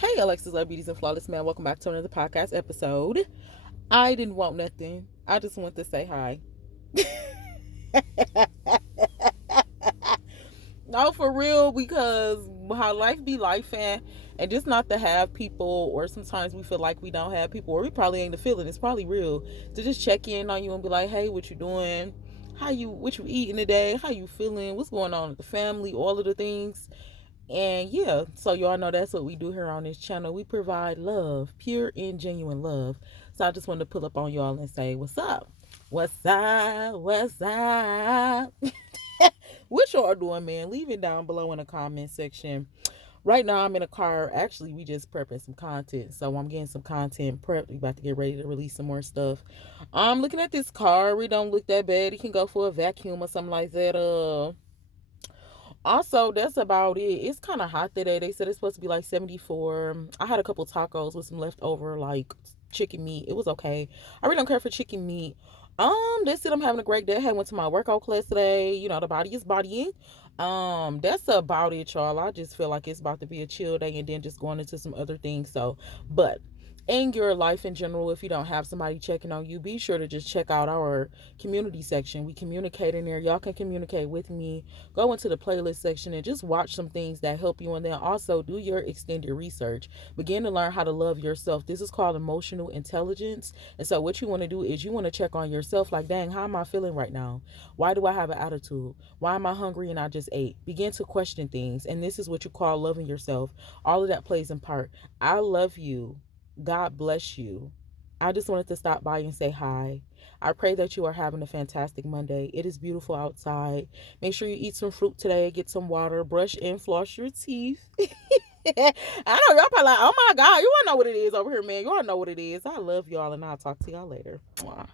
Hey, Alexus, Love Beauties and Flawless Man. Welcome back to another podcast episode. I didn't want nothing. I just want to say hi. No, for real, because how life be life and just not to have people, or sometimes we feel like we don't have people, or we probably ain't the feeling. It's probably real to just check in on you and be like, hey, what you doing? What you eating today? How you feeling? What's going on with the family? All of the things. And yeah, so y'all know that's what we do here on this channel. We provide love, pure and genuine love. So I just wanted to pull up on y'all and say, what's up? What's up? What's up? What y'all doing, man? Leave it down below in the comment section. Right now, I'm in a car. Actually, we just prepping some content. So I'm getting some content prepped. We about to get ready to release some more stuff. I'm looking at this car. It don't look that bad. It can go for a vacuum or something like that. Also, that's about it. It's kind of hot today. They said it's supposed to be like 74. I had a couple tacos with some leftover like chicken meat. It was okay. I really don't care for chicken meat. They said I'm having a great day. I went to my workout class today. You know, the body is bodying. That's about it, y'all. I just feel like it's about to be a chill day and then just going into some other things. So, but in your life in general, if you don't have somebody checking on you, be sure to just check out our community section. We communicate in there. Y'all can communicate with me. Go into the playlist section and just watch some things that help you. And then also do your extended research. Begin to learn how to love yourself. This is called emotional intelligence. And so what you want to do is you want to check on yourself, like, dang, how am I feeling right now? Why do I have an attitude? Why am I hungry and I just ate? Begin to question things. And this is what you call loving yourself. All of that plays in part. I love you. God bless you. I just wanted to stop by and say hi. I pray that you are having a fantastic Monday. It is beautiful outside. Make sure you eat some fruit today, get some water, brush and floss your teeth. I know y'all probably like, oh my God, you all know what it is over here, man. You all know what it is. I love y'all, and I'll talk to y'all later. Mwah.